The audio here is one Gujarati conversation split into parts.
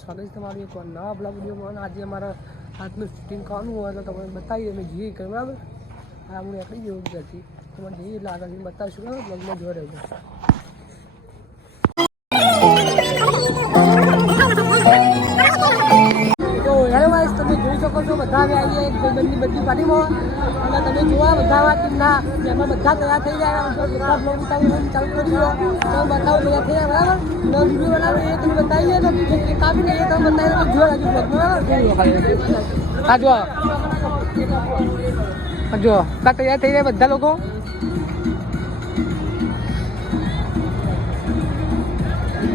સ્વાગત છે તમારું એક નવા બ્લોગ વિડીયોમાં. આજે અમારા હાથનું શૂટિંગ કરવાનું હોય તો તમને બતાવીએ અમે જઈએ કે બરાબર. આ હું એકલી જેવું જ હતી તમારે જઈએ એટલે આગળ બતાવીશું બરાબર. બ્લોગમાં જોઈ રહેજો. તો હેલો ગાઈસ, તમે જોઈ શકો છો બધા અમે આવીએ એક ભાઈબંધની બધી પાર્ટીમાં અને તમે જોવા બધા વાત ના એમાં બધા તૈયાર થઈ જાય. બધા બ્લોગ ઉતારી ચાલુ કરી દો તો બતાવો તૈયાર થઈ જાય બરાબર. નવો વિડીયો બનાવો એ તમે બતાવીએ તો એક કાપીને એ તમે બતાવીએ તો જોવા લાગ્યું બ્લોગ બરાબર. હા જો તૈયાર થઈ જાય બધા લોકો.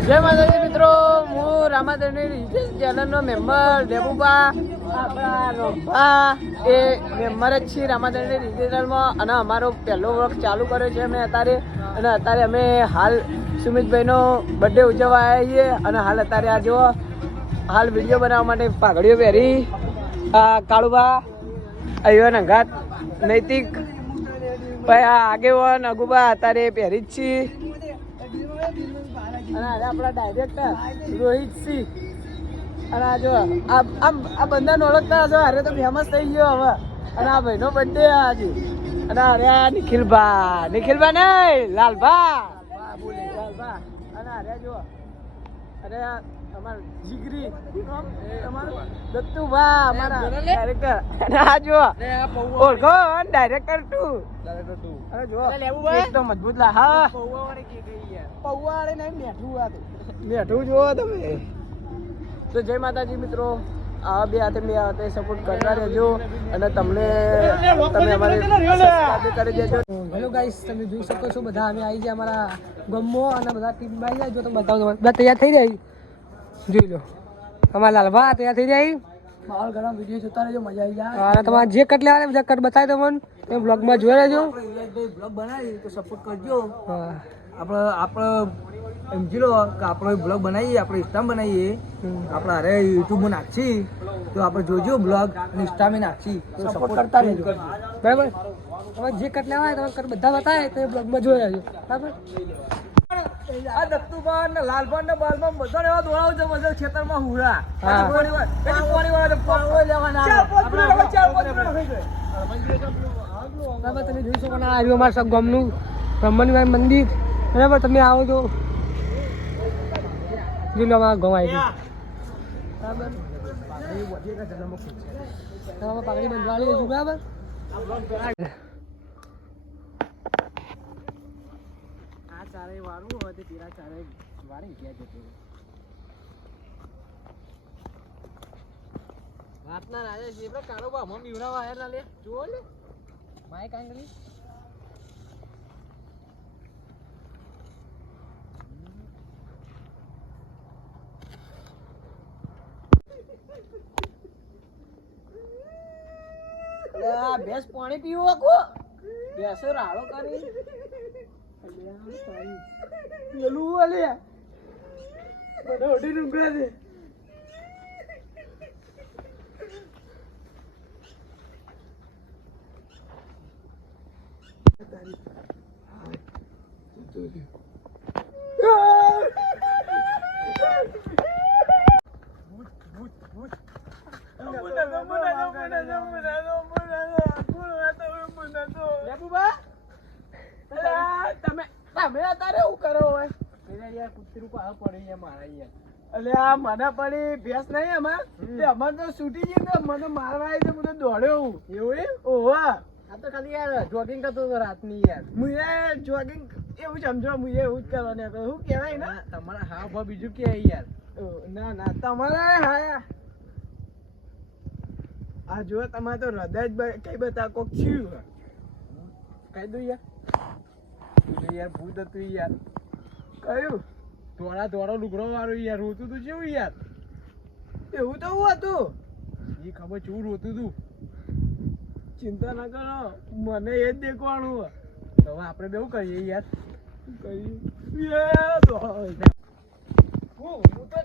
જય માતાજી મિત્રો, હું રામાધરની ચેનલનો મેમ્બર ડેબુબા આપણા રોબા એ મેમ્બર જ છીએ રામાધરની ડિજિટલમાં. અને અમારો પહેલો વર્ક ચાલુ કર્યો છે અમે અત્યારે. અને અત્યારે અમે હાલ સુમિતભાઈનો બર્થડે ઉજવવા આવ્યા છીએ. અને હાલ અત્યારે આ જો હાલ વિડીયો બનાવવા માટે પાઘડીઓ પહેરી કાળુબા અયવન અંગાત નૈતિક ભાઈ આ આગેવાન અગુબા અત્યારે પહેરી જ છીએ. અને આજે આપણા ડાયરેક્ટર રોહિતસિંહ અને આ જો આ બંધાને ઓળખતા હશો. અરે તો ફેમસ થઈ ગયો હવે. અને આ ભાઈનો બર્થડે આજે. અને અરે આ નિખિલભા નહીં લાલભા. અને અરે જો અરે અમારા જીગરી તમારું દત્તુભા અમારા ડાયરેક્ટર. અને આ જો ઓળખો ડાયરેક્ટર તું. અરે જો એકદમ મજબૂત લા. હા પૌવાળે નહીં મેઠું જુઓ તમે. તો જય માતાજી મિત્રો, આ બે હાથે સપોર્ટ કરતા રહેજો અને તમે અમારે સબસ્ક્રાઇબ કરી દેજો. હેલો ગાઈસ, તમે જોઈ શકો છો બધા અમે આવી ગયા અમારા ગમો અને બધા ટીમમાં આવી જાય. જો તમે બતાવો બધા તૈયાર થઈ જાય જોઈ લો. અમારા લાલભા તૈયાર થઈ જાય. માહોલ ગરમ વિડીયો જોતા રહેજો, મજા આવી જાય. અને તમારે જે કટ લેવાના બધા કટ બતાવી દો મને, તમે બ્લોગમાં જોઈ રહેજો. બ્લોગ બનાવી તો સપોર્ટ કરજો. હા આપણે સમજી લો કે આપણે બ્લોગ બનાવીએ, આપણે ઇન્સ્ટામાં બનાવીએ, આપણે અરે યુટ્યુબમાં નાખીએ તો આપણે જોજો બ્લોગ ઇન્સ્ટામાં નાખીએ તો સપોર્ટ કરતા રહેજો બરાબર. તમારે જે કટ લેવાય તમે કટ બધા બતાવે તો બ્લોગમાં જોઈ રહેજો બરાબર. આ દત્તુભાન ને લાલભાન ને બાલભાન બધા એવા દોડાવ છે બધા ખેતરમાં હુરા. બરાબર તમે જોઈ શકો ના આવ્યું અમારા ગામનું બ્રહ્મણભાઈ મંદિર બરાબર. તમે આવો તો જોઈ લો અમારા ગામ આવી ગયું બરાબર. પાઘડી બંધવાળી દઈશું બરાબર. આ ચારે વાળું હોય તો પેલા ચારે વાળી ગયા જતું રાતના રાજા છે એટલે કારોબાર મમ્મી બીવડા વાયર ના લે જુઓ લે માઇક આંગળી. ભેંસ પાણી પીવું આખો ભેંસો રાડો કરી પેલું અલે બધા ઓઢી ડુંગરા છે. મને પડી ભેંસ નહીં અમાર અમારે તો છૂટી ગઈ તો મને મારવા આવી તો બધું દોડ્યો એવું. ઓહો આ તો ખાલી યાર જોગિંગ કરતો હતો રાતની યાર. મુએ જોગિંગ એવું સમજો મુએ એવું જ કરવાનું હતું. શું કહેવાય ને તમારા હા ભાવ બીજું કે યાર. ના ના તમારા હા આ જો તમારે તો હૃદય જ કઈ બતા કોક થયું કઈ દઉં યાર ભૂત હતું યાર. કયું ધોળો લુગડો વાળું યાર રોતું તું કેવું યાર. એવું તો હું હતું એ ખબર શું રોતું તું. ચિંતા ના કરો મને એ જ દેખવાનું. હવે આપણે બેવું કરીએ યાર. હું તો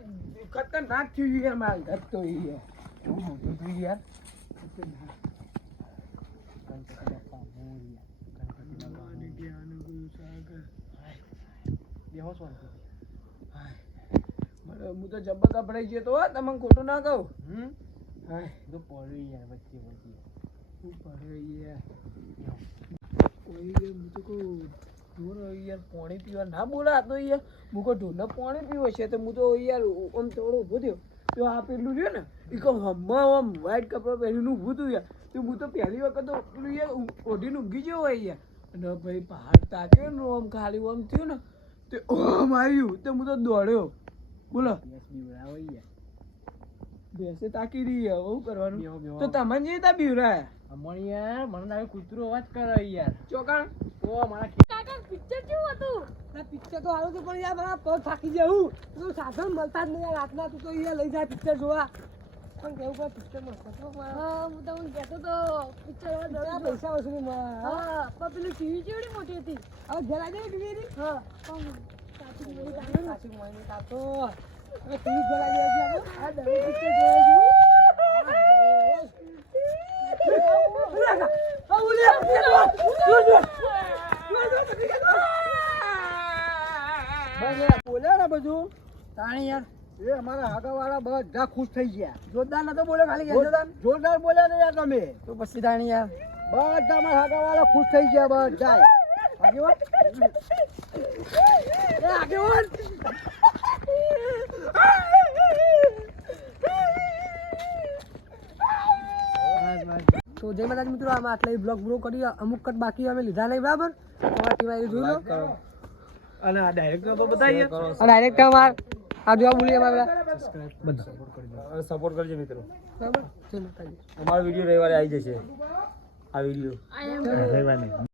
ખતરનાક થયું યાર મારે ઘર તો યાર શું રોતું તું યાર. અરે હું તો જબ્બર ગભરાઈ ગયો તો હો, તમને ખોટું ના કહું. હાય તો પડ્યો યાર વચ્ચે શું પડ્યો યાર કોઈ યાર હું તો કહું ઢોર યાર પાણી પીવા ના બોલા તો યાર હું કહું ઢોરને પાણી પીવો છે તો હું તો યાર આમ થોડો ઊભો થયો તો આ પેલું રહ્યું ને એ કહું હમણાં આમ વ્હાઈટ કપડાં પહેરીને ઊભું થયું યાર તો હું તો પહેલી વખત તો પેલું યાર ઓઢીને ઊંઘી ગયો હોય યાર અને ભાઈ પહાડ તાક્યો ને આમ ખાલી આમ થયું ને તો આમ આવ્યું તો હું તો દોડ્યો બોલો બીવડાવો યાર ભેંસે તાકી રહી છે શું કરવાનું બેહો, બેહો. તો તમને જે તા બીવરાયા અમણ યાર મને લાગે કૂતરો અવાજ કરે યાર ચોકાણ ઓ મારા કાકા પિક્ચર કેવું હતું આ પિક્ચર તો સારું હતું પણ યાર મારા પગ થાકી જવું તું સાધન મળતા જ નહીં યાર રાતના તું તો અહીંયા લઈ જાય પિક્ચર જોવા પણ કેવું કે પિક્ચર મસ્ત હતો હા હું તમને કહેતો તો પિક્ચર આ પૈસા વસૂલી માં હા પણ પેલી ટીવી કેવડી મોટી હતી હવે ઘેર આવી જાય ટીવી હા પણ સાચી મોટી ગાડી ને. સાચી મોઈ કાતો હવે ટીવી ઘેર આવી જાય આ દરેક પિક્ચર જોવા જેવું બોલ્યા ને બધું તાણી યાર એ અમારા હાગાવાળા બધા ખુશ થઈ ગયા જોરદાર નતો બોલ્યો ખાલી જોરદાર જોરદાર બોલ્યા ને યાર તમે તો પછી તાણી યાર બધા અમારા હાગાવાળા ખુશ થઈ ગયા બધા આગેવાન એ આગેવાન તો જય માતાજી મિત્રો આમાં આટલા બ્લોગ બ્રો કરી અમુક કટ બાકી અમે લીધા નહીં બરાબર તમારા ટીવાય જોઈ લો અને આ ડાયરેક્ટર તો બતાવીએ અને ડાયરેક્ટ અમાર આ જોવા બોલીએ અમારા સપોર્ટ કરજો મિત્રો બરાબર જય માતાજી અમારો વિડીયો રવિવારે આવી જશે આ વિડીયો I am રવિવારે